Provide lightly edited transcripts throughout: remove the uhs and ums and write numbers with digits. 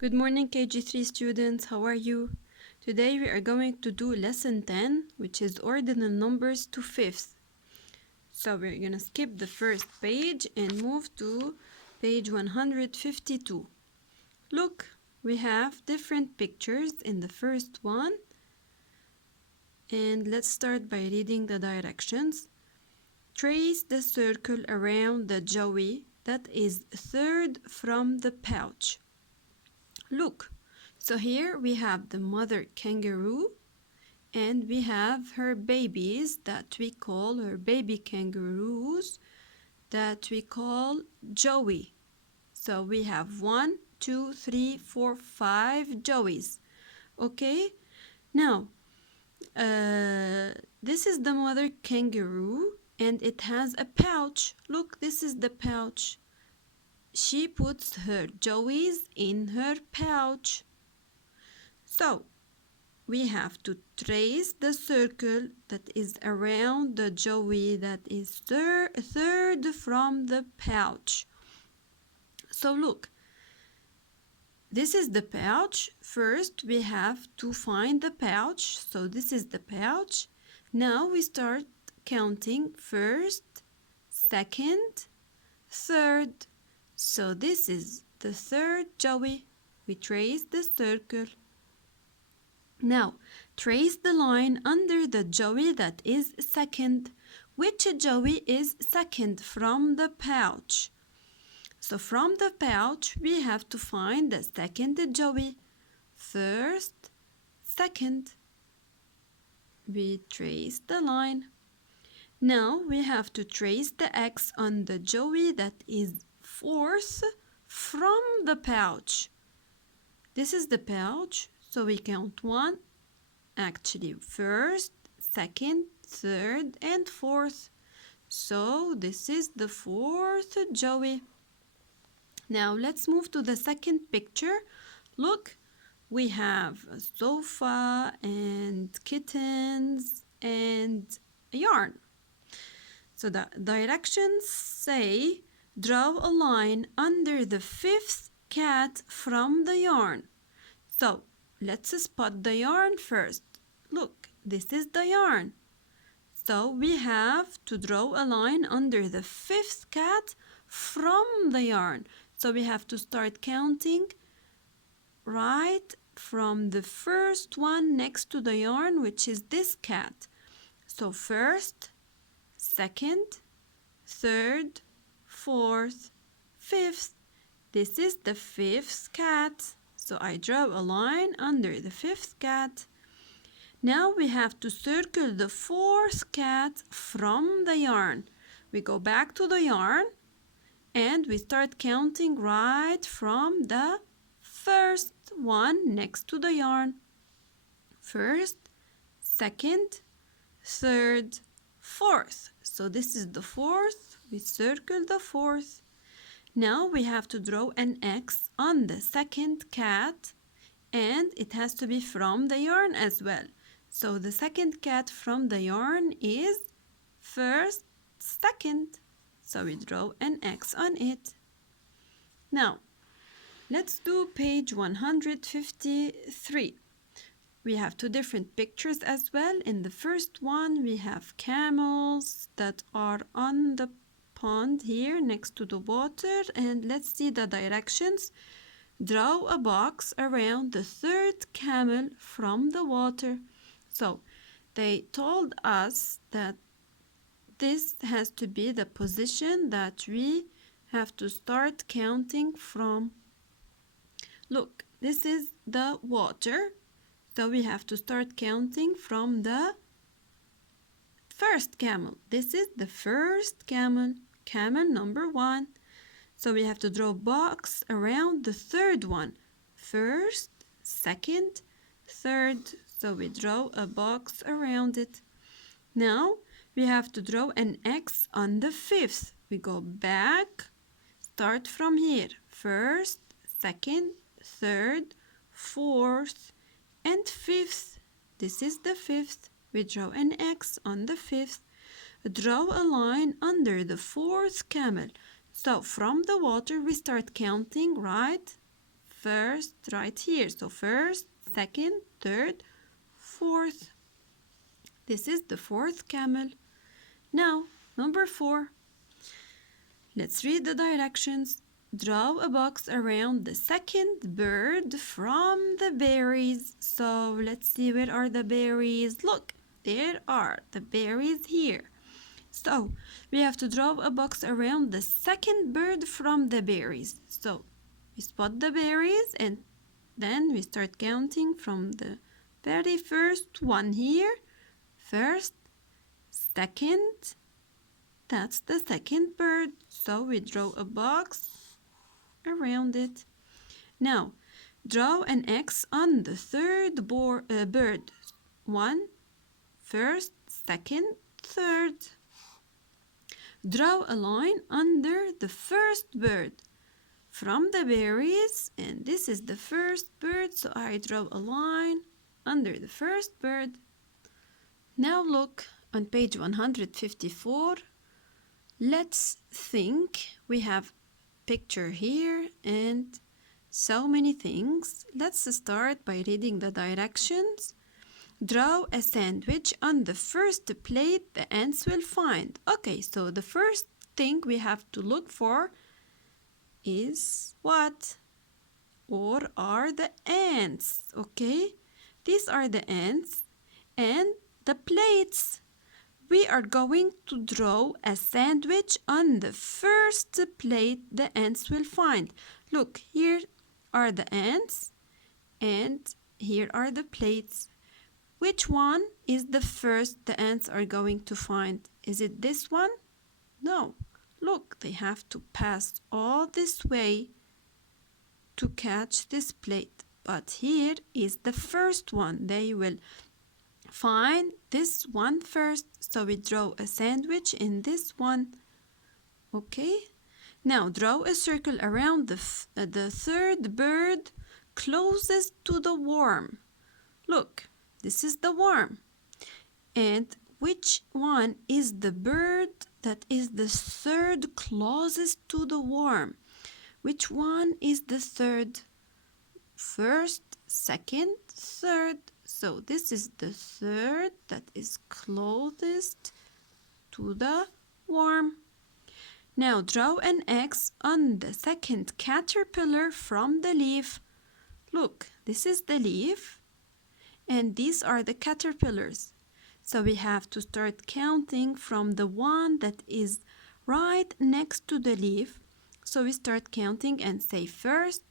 Good morning, KG3 students. How are you? Today we are going to do lesson 10, which is ordinal numbers to fifth. So we're going to skip the first page and move to page 152. Look, we have different pictures in the first one. And let's start by reading the directions. Trace the circle around the joey that is third from the pouch. Look, so here we have the mother kangaroo and we have her babies that we call her baby kangaroos that we call joey. So we have 1, 2, 3, 4, 5 joeys. Okay, now this is the mother kangaroo and it has a pouch. Look, this is the pouch. She puts her joeys in her pouch. So we have to trace the circle that is around the joey that is third from the pouch. So look, this is the pouch. First we have to find the pouch. So this is the pouch. Now we start counting first, second, third. So this is the third joey. We trace the circle. Now, trace the line under the joey that is second. Which joey is second from the pouch? So from the pouch, we have to find the second joey. First, second. We trace the line. Now we have to trace the X on the joey that is fourth from the pouch. This is the pouch, so we count one, actually first, second, third, and fourth. So this is the fourth joey. Now let's move to the second picture. Look, we have a sofa and kittens and a yarn. So the directions say draw a line under the fifth cat from the yarn. So let's spot the yarn first. Look, this is the yarn. So we have to draw a line under the fifth cat from the yarn. So we have to start counting right from the first one next to the yarn, which is this cat. So first, second, third, fourth, fifth. This is the fifth cat. So I draw a line under the fifth cat. Now we have to circle the fourth cat from the yarn. We go back to the yarn and we start counting right from the first one next to the yarn. First, second, third, fourth. So this is the fourth. We circle the fourth. Now we have to draw an X on the second cat and it has to be from the yarn as well. So the second cat from the yarn is first, second. So we draw an X on it. Now, let's do page 153. We have two different pictures as well. In the first one, we have camels that are on the pond here next to the water, and let's see the directions. Draw a box around the third camel from the water. So they told us that this has to be the position that we have to start counting from. Look, this is the water, so we have to start counting from the first camel. This is the first camel, camel number 1. So we have to draw a box around the third one. First, second, third. So we draw a box around it. Now we have to draw an X on the fifth. We go back, start from here. First, second, third, fourth, and fifth. This is the fifth. We draw an X on the fifth. Draw a line under the fourth camel. So from the water we start counting, right? first right here. So first, second, third, fourth. This is the fourth camel. Now, number 4. Let's read the directions. Draw a box around the second bird from the berries. So let's see, where are the berries? Look, there are the berries here. So we have to draw a box around the second bird from the berries. So we spot the berries and then we start counting from the very first one here. First, second, that's the second bird. So we draw a box around it. Now, draw an X on the third bird. 1, first, second, third. Draw a line under the first bird from the berries, and this is the first bird, so I draw a line under the first bird. Now look on page 154. Let's think. We have picture here and so many things. Let's start by reading the directions. Draw a sandwich on the first plate the ants will find. Okay, so the first thing we have to look for is what? Or are the ants, okay? These are the ants and the plates. We are going to draw a sandwich on the first plate the ants will find. Look, here are the ants and here are the plates. Which one is the first the ants are going to find? Is it this one? No. Look, they have to pass all this way to catch this plate. But here is the first one. They will find this one first. So we draw a sandwich in this one. Okay? Now draw a circle around the third bird closest to the worm. Look, this is the worm. And which one is the bird that is the third closest to the worm? Which one is the third? First, second, third. So this is the third that is closest to the worm. Now draw an X on the second caterpillar from the leaf. Look, this is the leaf and these are the caterpillars. So we have to start counting from the one that is right next to the leaf. So we start counting and say first,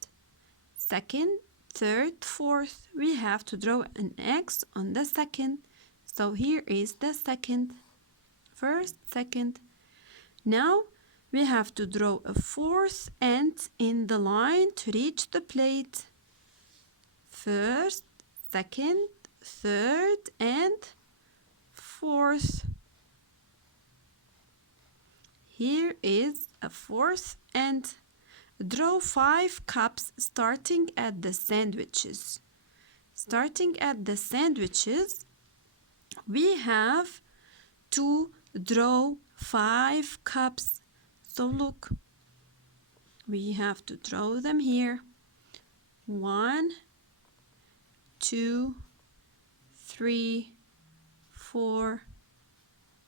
second, third, fourth. We have to draw an X on the second. So here is the second. First, second. Now we have to draw a fourth ant in the line to reach the plate. First, second, third, and fourth. Here is a fourth ant. Draw 5 cups starting at the sandwiches. Starting at the sandwiches, we have to draw 5 cups. So look, we have to draw them here. 1, 2, 3, 4,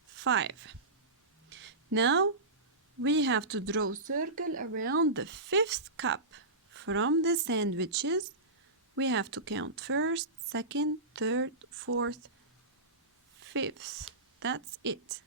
5. Now we have to draw a circle around the 5th cup from the sandwiches. We have to count first, second, third, fourth, 5th. That's it.